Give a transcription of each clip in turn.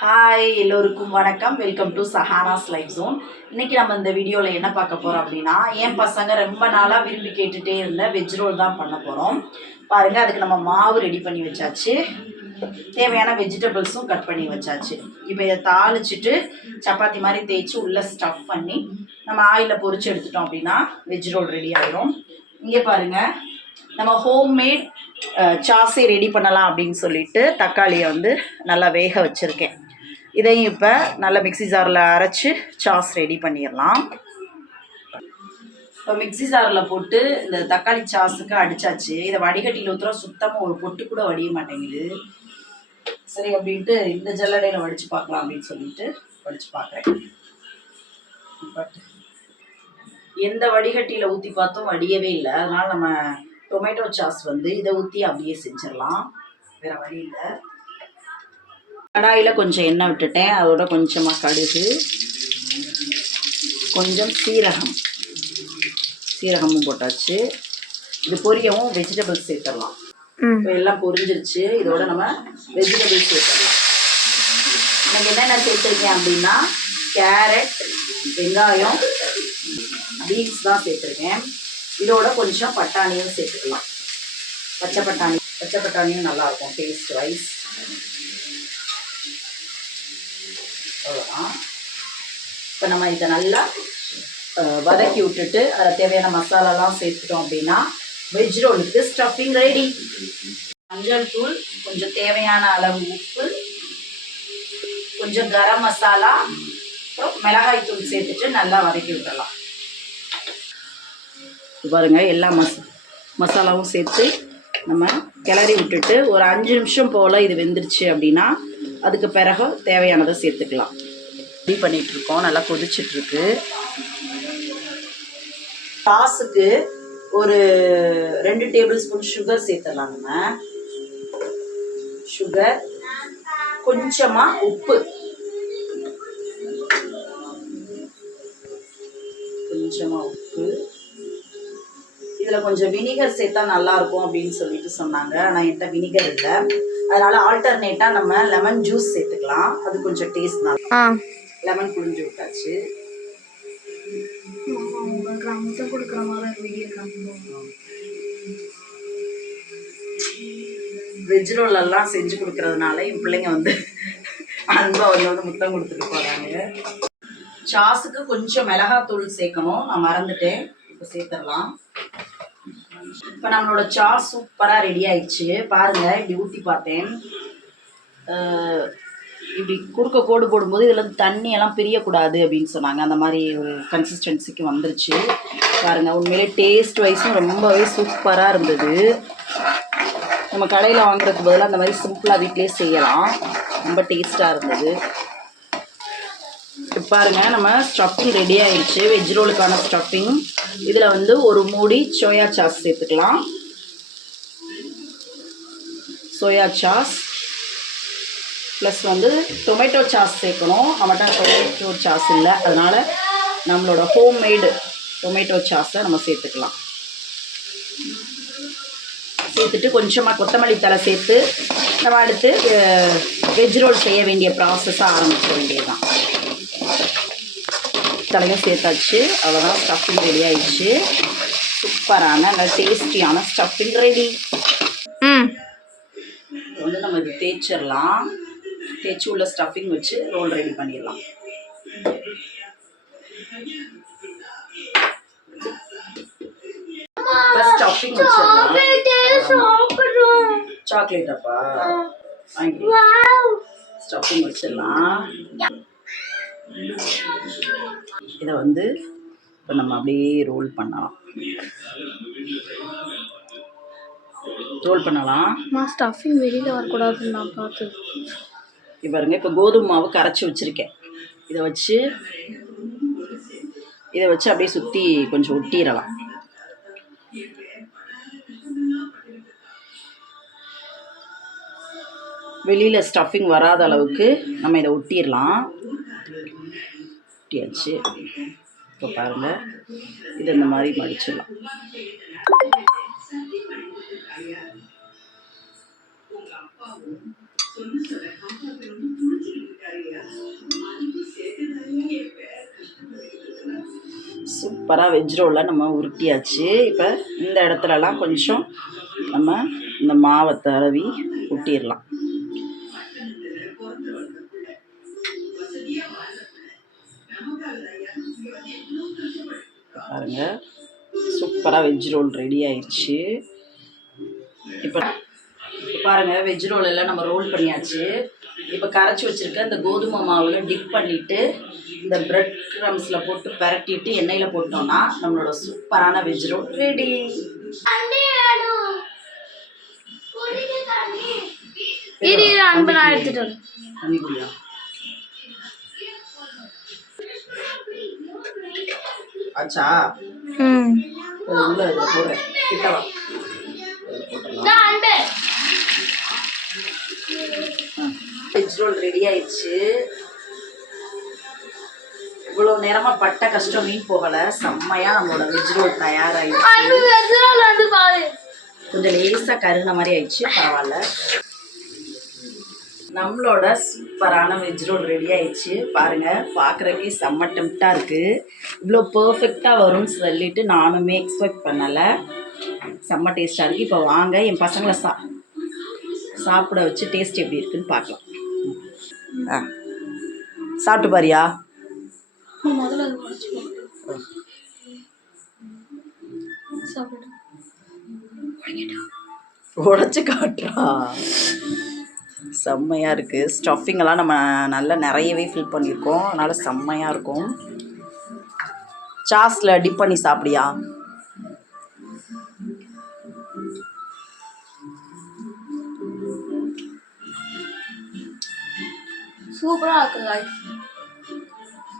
Hi எல்லோருக்கும் வணக்கம். Welcome to Sahana's life zone. இன்னைக்கு நம்ம இந்த வீடியோவில் என்ன பார்க்க போகிறோம் அப்படின்னா, என் பசங்க ரொம்ப நாளாக விரும்பி கேட்டுகிட்டே இருந்த வெஜ் ரோல் தான் பண்ண போகிறோம். பாருங்கள், அதுக்கு நம்ம மாவு ரெடி பண்ணி வச்சாச்சு, தேவையான வெஜிடபிள்ஸும் கட் பண்ணி வச்சாச்சு. இப்போ இதை தாளிச்சிட்டு சப்பாத்தி மாதிரி தேய்ச்சி உள்ளே ஸ்டஃப் பண்ணி நம்ம ஆயிலில் பொரிச்சு எடுத்துட்டோம் அப்படின்னா வெஜ் ரோல் ரெடி ஆகிடும். இங்கே பாருங்கள், நம்ம ஹோம்மேட் சாஸை ரெடி பண்ணலாம் அப்படின்னு சொல்லிட்டு தக்காளியை வந்து நல்லா வேக வச்சுருக்கேன். இதையும் இப்போ நல்லா மிக்ஸி ஜாரில் அரைச்சி சாஸ் ரெடி பண்ணிடலாம். இப்போ மிக்ஸி ஜாரில் போட்டு இந்த தக்காளி சாஸுக்கு அடித்தாச்சு. இதை வடிகட்டியில் ஊற்றுறா சுத்தமாக ஒரு பொட்டு கூட வடிய மாட்டேங்குது. சரி அப்படின்ட்டு இந்த ஜல்லடையில் வடித்து பார்க்கலாம் அப்படின்னு சொல்லிட்டு வடித்து பார்க்குறேன். பட் எந்த வடிகட்டியில் ஊற்றி பார்த்தோம் வடியவே இல்லை. அதனால் நம்ம டொமேட்டோ சாஸ் வந்து இதை ஊற்றி அப்படியே செஞ்சிடலாம், வேறு வழி இல்லை. கடாயில் கொஞ்சம் எண்ணெய் விட்டுட்டேன். அதோட கொஞ்சமாக கடுகு, கொஞ்சம் சீரகமும் போட்டாச்சு. இது பொரியவும் வெஜிடபிள்ஸ் சேர்த்துடலாம். இப்போ எல்லாம் பொரிஞ்சிருச்சு. இதோட நம்ம வெஜிடபிள்ஸ் சேர்த்துடலாம். எனக்கு என்னென்ன சேர்த்துருக்கேன் அப்படின்னா, கேரட், வெங்காயம், பீன்ஸ் தான் சேர்த்துருக்கேன். இதோட கொஞ்சம் பட்டாணியும் சேர்த்துக்கலாம். பச்சை பட்டாணியும் நல்லாயிருக்கும் டேஸ்ட் வைஸ். அவ்வளோதான். இப்போ நம்ம இதை நல்லா வதக்கி விட்டுட்டு அதில் தேவையான மசாலாலாம் சேர்த்துட்டோம் அப்படின்னா வெஜ் ரோலுக்கு ஸ்டஃபிங் ரெடி. மஞ்சள் தூள், கொஞ்சம் தேவையான அளவு உப்பு, கொஞ்சம் கரம் மசாலா, அப்புறம் மிளகாய் தூள் சேர்த்துட்டு நல்லா வதக்கி விட்டுடலாம். பாருங்க, எல்லா மசாலாவும் சேர்த்து நம்ம கிளறி விட்டுட்டு ஒரு 5 நிமிஷம் போல் இது வெந்துருச்சு அப்படின்னா அதுக்கு பிறகு தேவையானதை சேர்த்துக்கலாம். ரெடி பண்ணிகிட்ருக்கோம், நல்லா கொதிச்சிட்ருக்கு. சாஸுக்கு ஒரு 2 டேபிள் ஸ்பூன் சுகர் சேர்த்துடலாம். நம்ம சுகர், கொஞ்சமாக உப்பு, இதில் கொஞ்சம் வினிகர் சேர்த்தா நல்லாயிருக்கும் அப்படின்னு சொல்லிட்டு சொன்னாங்க. ஆனால் என்கிட்ட வினிகர் இல்லை. அதனால் ஆல்டர்னேட்டாக நம்ம லெமன் ஜூஸ் சேர்த்துக்கலாம். அது கொஞ்சம் டேஸ்ட் நல்லா. லெமன் புழிஞ்சு விட்டாச்சு. வெஜ் ரோல் எல்லாம் செஞ்சு கொடுக்கறதுனால என் பிள்ளைங்க வந்து அன்பா வந்து முத்தம் கொடுத்துட்டு போகிறாங்க. சாஸுக்கு கொஞ்சம் மிளகாத்தூள் சேர்க்கணும், நான் மறந்துட்டேன். இப்போ சேர்த்துடலாம். இப்போ நம்மளோட சாஸ் சூப்பராக ரெடி ஆயிடுச்சு. பாருங்கள், இப்படி ஊற்றி பார்த்தேன். இப்படி குறுக்க கோடு போடும்போது இதில் தண்ணியெல்லாம் பிரியக்கூடாது அப்படின்னு சொன்னாங்க. அந்த மாதிரி ஒரு கன்சிஸ்டன்சிக்கு வந்துருச்சு. பாருங்கள், உண்மையிலே டேஸ்ட் வைஸும் ரொம்பவே சூப்பராக இருந்தது. நம்ம கடையில் வாங்குறதுக்கு பதிலாக அந்த மாதிரி சிம்பிளாக வீட்டிலே செய்யலாம். ரொம்ப டேஸ்ட்டாக இருந்தது. பாருங்க, நம்ம ஸ்டஃபிங் ரெடி ஆயிடுச்சு. வெஜ் ரோலுக்கான ஸ்டஃபிங். இதில் வந்து ஒரு மூடி சோயா சாஸ் சேர்த்துக்கலாம். சோயா சாஸ் ப்ளஸ் வந்து டொமேட்டோ சாஸ் சேர்க்கணும். நம்மகிட்ட டொமேட்டோ சாஸ் இல்லை, அதனால் நம்மளோட ஹோம்மேடு டொமேட்டோ சாஸை நம்ம சேர்த்துக்கலாம். சேர்த்துட்டு கொஞ்சமாக கொத்தமல்லி தழை சேர்த்து நம்ம அடுத்து வெஜ் ரோல் செய்ய வேண்டிய ப்ராசஸாக ஆரம்பிக்க வேண்டியதுதான். தலையும் சேர்த்தாச்சு. அவ்வளோதான், ஸ்டஃபிங் ரெடி ஆயிடுச்சு. சூப்பரான நல்ல டேஸ்டியான ஸ்டஃபிங் ரெடி. வந்து நம்ம இது தேய்ச்சிடலாம். தேய்ச்சி உள்ள ஸ்டஃபிங் வச்சு ரோல் ரெடி பண்ணிடலாம். ஸ்டஃபிங் வச்சிடலாம். சாக்லேட் அப்பா ஸ்டஃபிங் வச்சிடலாம். இதை வந்து இப்போ நம்ம அப்படியே ரோல் பண்ணலாம். ஸ்டஃபிங் வெளியில் வரக்கூடாதுன்னு நான் பார்த்து. இப்போ பாருங்க, இப்போ கோதுமை மாவு கரைச்சி வச்சுருக்கேன். இதை வச்சு அப்படியே சுற்றி கொஞ்சம் ஒட்டிடலாம். வெளியில் ஸ்டஃபிங் வராத அளவுக்கு நம்ம இதை ஒட்டிடலாம். ஒட்டியாச்சு. இப்போ பாருங்கள், இது இந்த மாதிரி மடிச்சிடலாம். சூப்பராக வெஜ் ரோலை நம்ம உருட்டியாச்சு. இப்போ இந்த இடத்துலலாம் கொஞ்சம் நம்ம இந்த மாவை தடவி ஊட்டிடலாம். பாருங்க, சூப்பராக வெஜ் ரோல் ரெடி ஆயிடுச்சு. இப்போ பாருங்கள், வெஜ் ரோல் எல்லாம் நம்ம ரோல் பண்ணியாச்சு. இப்போ கரைச்சி வச்சுருக்க இந்த கோதுமை மாவில் டிப் பண்ணிவிட்டு இந்த பிரெட் க்ரம்ஸில் போட்டு பரட்டிட்டு எண்ணெயில் போட்டோம்னா நம்மளோட சூப்பரான வெஜ் ரோல் ரெடி. தண்ணிக்குடியா? ஆச்சா? உள்ள இதில் போடுறேன், கிட்டவா வெஜ் ரோல் ரெடி ஆயிடுச்சு. இவ்வளோ நேரமாக பட்ட கஷ்டம் மீன் போகலை. செம்மையாக நம்மளோட வெஜ் ரோல் தயாராகிடுச்சு. கொஞ்சம் லேசாக கருகின மாதிரி ஆயிடுச்சு, பரவாயில்ல. நம்மளோட சூப்பரான வெஜ் ரோல் ரெடி ஆயிடுச்சு. பாருங்கள், பார்க்குறதுக்கே செம்ம டெம்ப்டாக இருக்குது. இவ்வளோ பர்ஃபெக்டாக வரும்னு சொல்லிட்டு நானுமே எக்ஸ்பெக்ட் பண்ணலை. செம்ம டேஸ்ட்டாக இருக்குது. இப்போ வாங்க என் பசங்களை சாப்பிட வச்சு டேஸ்ட் எப்படி இருக்குன்னு பார்க்கலாம். சாப்பிட்டு பாரியா? உடச்சி காட்டுறா. செம்மையாக இருக்குது. ஸ்டஃபிங்கெல்லாம் நம்ம நல்லா நிறையவே ஃபில் பண்ணியிருக்கோம், அதனால் செம்மையாக இருக்கும். சாஸில் டிப் பண்ணி சாப்பிடியா? சூப்பராக இருக்குது.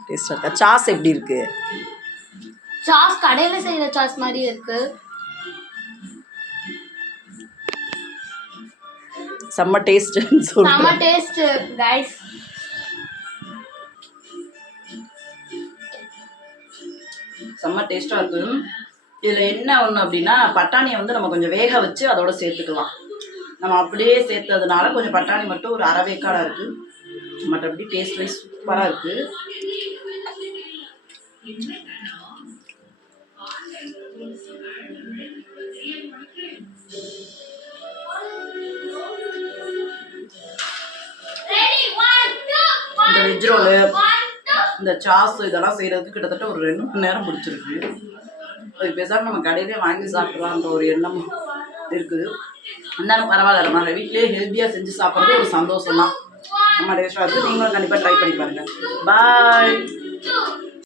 டேஸ்டாக இருக்கா? சாஸ் எப்படி இருக்குது? சாஸ் கடையில் செய்கிற சாஸ் மாதிரியே இருக்குது. செம்ம டேஸ்ட்டுன்னு சொல்லுங்க. செம்ம டேஸ்ட்டு கைஸ். செம்ம டேஸ்ட்டாக இருக்குது. இதில் என்ன ஒன்று அப்படின்னா, பட்டாணியை வந்து நம்ம கொஞ்சம் வேக வச்சு அதோட சேர்த்துக்கலாம். நம்ம அப்படியே சேர்த்ததுனால கொஞ்சம் பட்டாணி மட்டும் ஒரு அரை வேக்காடாக இருக்குது. மற்றபடி டேஸ்ட் வைஸ் சூப்பராக இருக்குது. இந்த வெஜ் ரோலு, இந்த சாஸ் இதெல்லாம் செய்கிறதுக்கு கிட்டத்தட்ட ஒரு 2 மணி நேரம் பிடிச்சிருக்கு. அது பேசாமல் நம்ம கடையிலே வாங்கி சாப்பிடலான்ற ஒரு எண்ணம் இருக்குது. இருந்தாலும் பரவாயில்ல, நம்ம வீட்டிலேயே ஹெல்த்தியாக செஞ்சு சாப்பிட்றது ஒரு சந்தோஷம் தான். நம்ம டேஸ்ட்டாக இருக்குது. நீங்களும் கண்டிப்பாக ட்ரை பண்ணி பாருங்கள். பாய்.